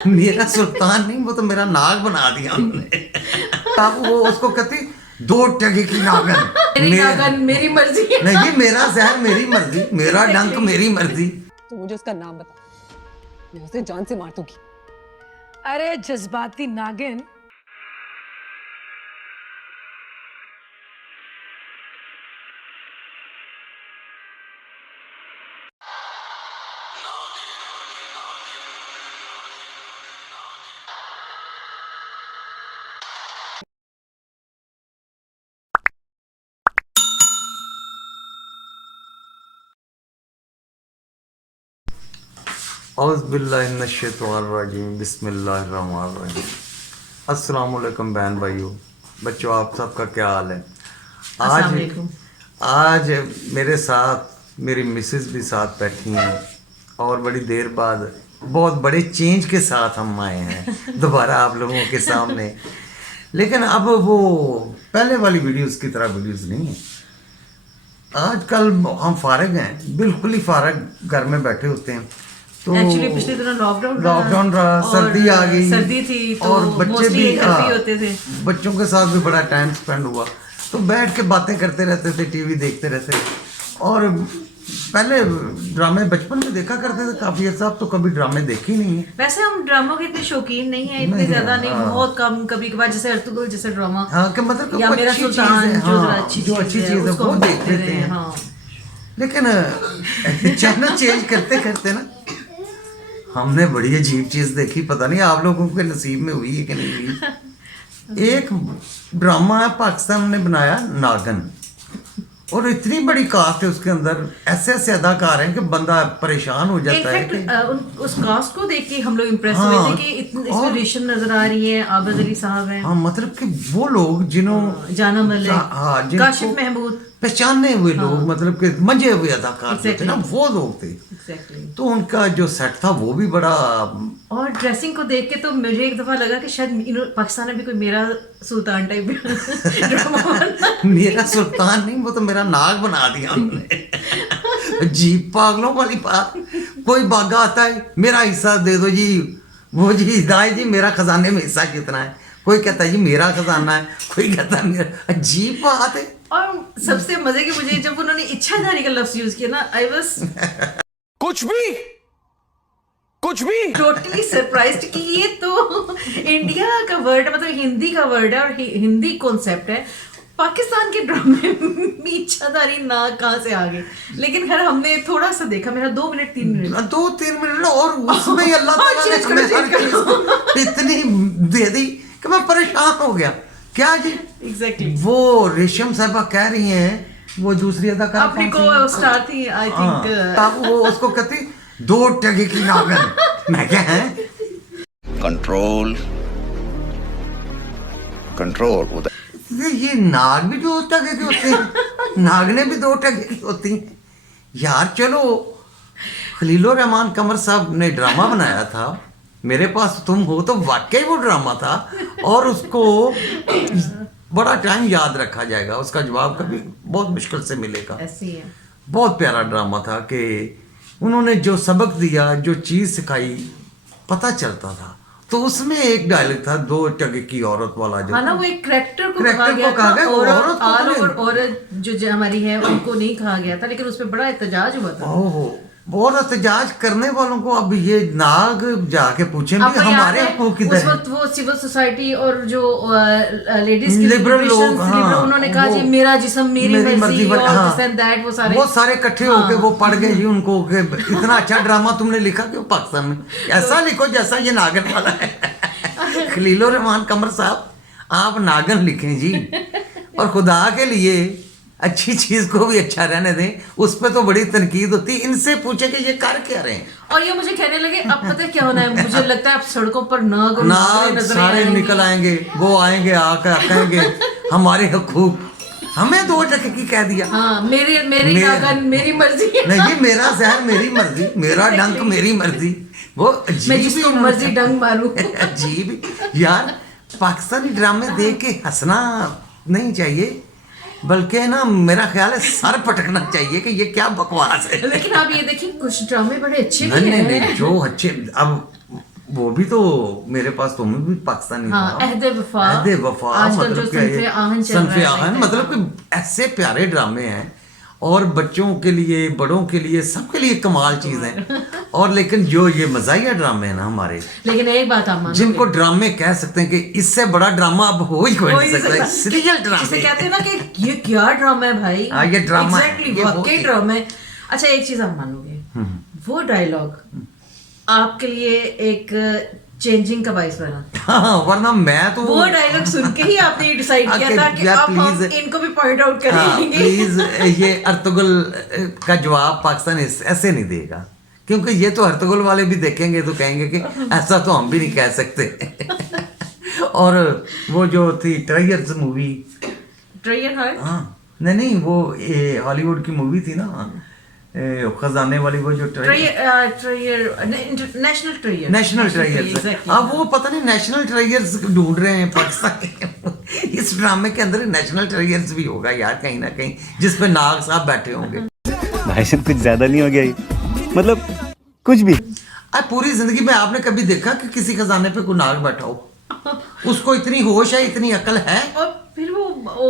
मेरा सुल्तान नहीं, वो तो मेरा नाग बना दिया उन्होंने। अब वो उसको कहती 2 टके की नागन। मेरी नागन मेरी मर्जी। नहीं, मेरा जहर मेरी मर्जी, मेरा डंक मेरी मर्जी। तो मुझे उसका नाम बता, मैं उसे जान से मार दूंगी। अरे जज्बाती नागिन, औज़ुबिल्लाहिमिनश्शैतानिर्रजीम, बिस्मिल्लाहिर्रहमानिर्रहीम। अस्सलाम वालेकुम बहन भाइयों, बच्चों, आप सबका क्या हाल है? आज मेरे साथ मेरी मिसेस भी साथ बैठी हैं और बड़ी देर बाद बहुत बड़े चेंज के साथ हम आए हैं दोबारा आप लोगों के सामने। लेकिन अब वो पहले वाली वीडियोस की तरह वीडियोस नहीं है। आजकल हम फारिग हैं, बिल्कुल ही फारिग घर में बैठे होते हैं। तो एक्चुअली पिछले दिनों लॉकडाउन रहा, सर्दी आ गई, सर्दी थी तो और बच्चे भी होते थे। बच्चों के साथ भी बड़ा टाइम स्पेंड हुआ, तो बैठ के बातें करते रहते थे, टीवी देखते रहते थे। और पहले ड्रामे बचपन में देखा करते थे काफी अर्सा, अब तो कभी ड्रामे देखे ही नहीं है। वैसे हम ड्रामों के इतने शौकीन नहीं है, इतने ज्यादा नहीं, बहुत कम, कभी कभार जैसे अर्तुगरुल जैसे ड्रामा, हाँ, कि मतलब या मेरा सुल्तान जो अच्छी चीज है वो देख लेते हैं। हाँ। लेकिन चैनल चेंज करते करते ना हमने बड़ी अजीब चीज देखी, पता नहीं आप लोगों के नसीब में हुई है कि नहीं हुई। एक ड्रामा है पाकिस्तान ने बनाया, नागन, और इतनी बड़ी कास्ट है उसके अंदर, ऐसे ऐसे अदाकार हैं कि बंदा परेशान हो जाता है कि उस कास्ट को देख के हम लोग इम्प्रेस हुए थे कि इसमें रेशम नजर आ रही है, आबद अली साहब हैं, हाँ, मतलब कि वो लोग जिन्होंने जाना मलिक, काशिफ महमूद, पहचाने हुए लोग, मतलब कि मंजे हुए अदाकार थे ना, वो लोग थे। तो उनका जो सेट था वो भी बड़ा, और ड्रेसिंग को देख के तो मुझे एक दफा लगा कि शायद पाकिस्तान में भी कोई मेरा सुल्तान टाइप मेरा सुल्तान नहीं, वो तो मेरा नाग बना दिया उन्होंने। जी, पागलों वाली बात। कोई बागा आता है, मेरा हिस्सा दे दो जी, वो जी हिदायत जी मेरा खजाने में हिस्सा कितना है, कोई कहता है जी मेरा खजाना है, कोई कहता है मेरा। अजीब बात है। और सबसे मजे की मुझे जब उन्होंने इच्छाधारी का लफ्ज यूज किया ना, आई वाज कुछ भी टोटली सरप्राइज्ड कि ये तो इंडिया का वर्ड है, मतलब हिंदी का वर्ड है और हिंदी कॉन्सेप्ट है, पाकिस्तान के ड्रामे में इच्छाधारी ना कहाँ से आ गए। लेकिन खैर हमने थोड़ा सा देखा, मेरा 2 मिनट 3 मिनट 2-3 मिनट, और उसमें ही अल्लाह ताला ने हमें हर चीज इतनी दे दी कि मैं परेशान हो गया। क्या जी? एग्जैक्टली वो रेशम साहबा कह रही हैं, वो दूसरी अदाकार अपनी को स्टार थी, आई थिंक, तब वो उसको कहती 2 टके की नागन। मैं क्या है, कंट्रोल उधर। ये नाग भी 2 टके के होते हैं, नागने भी 2 टके की होती हैं यार। चलो, खलीलुर रहमान कमर साहब ने ड्रामा बनाया था मेरे पास तुम हो, तो वाकई वो ड्रामा था, और उसको बड़ा टाइम याद रखा जाएगा, उसका जवाब कभी बहुत मुश्किल से मिलेगा। ऐसे ही है। बहुत प्यारा ड्रामा था कि उन्होंने जो सबक दिया, जो चीज़ सिखाई, पता चलता था। तो उसमें एक डायलॉग था 2 टके की औरत वाला, जो ना वो एक करेक्टर को कहा गया था, औरत जो हमारी है उनको नहीं कहा गया था, लेकिन उस पर बड़ा एहतजाज हुआ था। ओहो, बहुत एहतजाज करने वालों को अब ये नाग जाके पूछें भी हमारे हकूक किधर है। उस वक्त वो सिविल सोसाइटी और जो लेडीज की लिबरल लोग, हाँ, उन्होंने कहा जी मेरा जिस्म मेरी मर्जी, और दिस एंड दैट, वो सारे इकट्ठे होके वो पढ़ गए जी उनको कि इतना अच्छा ड्रामा तुमने लिखा क्यों पाकिस्तान में, ऐसा लिखो जैसा ये नागन वाला है। खलीलुर रहमान कमर साहब, आप नागन लिखें जी, और खुदा के लिए अच्छी चीज को भी अच्छा रहने दें। उस पर तो बड़ी तनकीद होती, इनसे पूछे कि ये कर क्या रहे हैं। और ये मुझे कहने लगे अब पता है क्या होना है, मुझे लगता है अब सड़कों पर नाग सारे निकल आएंगे, वो आएंगे आकर कहेंगे हमारे हकूक, हमें 2 टके की कह दिया। हाँ, मेरी नागन मेरी मर्जी। नहीं, मेरा जहर मेरी मर्जी, मेरा डंक मेरी मर्जी। वो मैं जिसको मर्जी डंक मारूं। अजीब यार, पाकिस्तानी ड्रामे देख के हंसना नहीं चाहिए, बल्कि ना मेरा ख्याल है सर पटकना चाहिए कि ये क्या बकवास है। लेकिन आप ये देखिए कुछ ड्रामे बड़े अच्छे भी नहीं, जो अच्छे, अब वो भी तो मेरे पास तो मैं भी पाकिस्तानी हाँ, था। अहदे वफा। अहदे वफा आजकल जो मतलब क्या सनफे आहन चल रहा है, सनफे आहन like मतलब कि ऐसे प्यारे ड्रामे हैं और बच्चों के लिए, बड़ों के लिए, सबके लिए कमाल चीज है। और लेकिन जो ये मज़ाहिया ड्रामे हैं ना हमारे, लेकिन एक बात आप मानोगे, जिनको ड्रामे कह सकते हैं कि इससे बड़ा ड्रामा अब हो ही कोई हो नहीं ही सकता, सकता। सीरियल जिसे ड्रामे। कहते हैं ना कि ये क्या ड्रामा है भाई। हाँ, ये ड्रामा है, Exactly, ये बहुत वाकई ही- ड्रामा है। अच्छा एक चीज आप मानोगे, वो डायलॉग आपके लिए एक चेंजिंग का बाइस बना। हाँ, वरना मैं तो वो डायलॉग सुन के ही आपने डिसाइड किया था कि या अब हम please, इनको भी पॉइंट आउट हाँ, करेंगे। प्लीज ये अर्तुगल का जवाब पाकिस्तान ऐसे नहीं देगा, क्योंकि ये तो अर्तुगल वाले भी देखेंगे तो कहेंगे कि ऐसा तो हम भी नहीं कह सकते। और वो जो थी ट्रायर्स मूवी, ट्रेयर हार्ट, हाँ नहीं वो हॉलीवुड की मूवी थी ना, खजाने वाली, वो जो नेशनल ट्रेयर, नेशनल ट्रायर्स। अब वो पता नहीं नेशनल ट्रायर्स ढूंढ रहे हैं पाकिस्तान। इस ड्रामे के अंदर नेशनल ट्रायर्स भी होगा यार कहीं ना कहीं, जिस पे नाग साहब बैठे होंगे। भाई साहब कुछ ज्यादा नहीं हो गया ये? मतलब कुछ भी। अब पूरी जिंदगी में आपने कभी देखा कि किसी खजाने पे कोई नाग बैठा हो? उसको इतनी होश है, इतनी अकल है? और फिर वो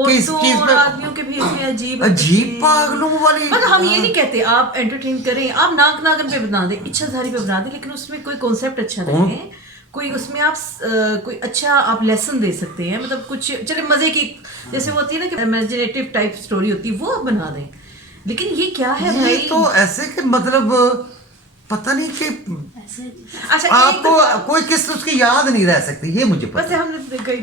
किस औरतों चीज और पे? आदमियों के भेष में अजीब अजीब पागलों वाली। मतलब हम ये नहीं कहते आप एंटरटेन करें, आप नाक नागन पे बना दें, इच्छाधारी पे बना दें, लेकिन उसमें कोई कॉन्सेप्ट अच्छा नहीं है, कोई उसमें आप कोई अच्छा आप लेसन दे सकते हैं, मतलब कुछ चले मजे की, जैसे वो होती है ना कि इमेजिनेटिव टाइप स्टोरी होती है, वो आप बना दें। लेकिन ये क्या है ये भाई? तो ऐसे कि मतलब पता नहीं कि अच्छा आपको कोई किस्त उसकी याद नहीं रह सकती, ये मुझे पता है।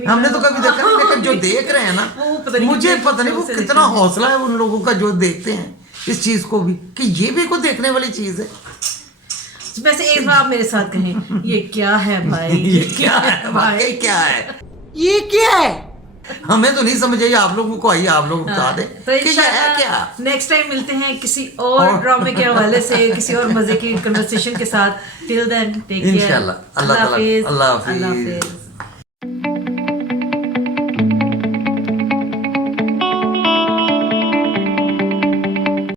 हमने तो कभी देखा नहीं, लेकिन जो देख रहे हैं ना, वो पता नहीं मुझे कितने पता नहीं वो से कितना हौसला है उन लोगों का जो देखते हैं इस चीज को भी, कि ये भी कोई देखने वाली चीज है। वैसे एक बार आप मेरे साथ कहें, ये क्या है भाई? ये क्या है भाई, क्या है ये क्या है? हमें तो नहीं समझ आई, आप लोगों को आई, आप लोग बता दें तो कि ये है क्या। नेक्स्ट टाइम मिलते हैं किसी और ड्रामे के हवाले से, किसी और मजे की कन्वर्सेशन के साथ। टिल देन टेक केयर, इंशाल्लाह। अल्लाह ताला, अल्लाह हाफिज।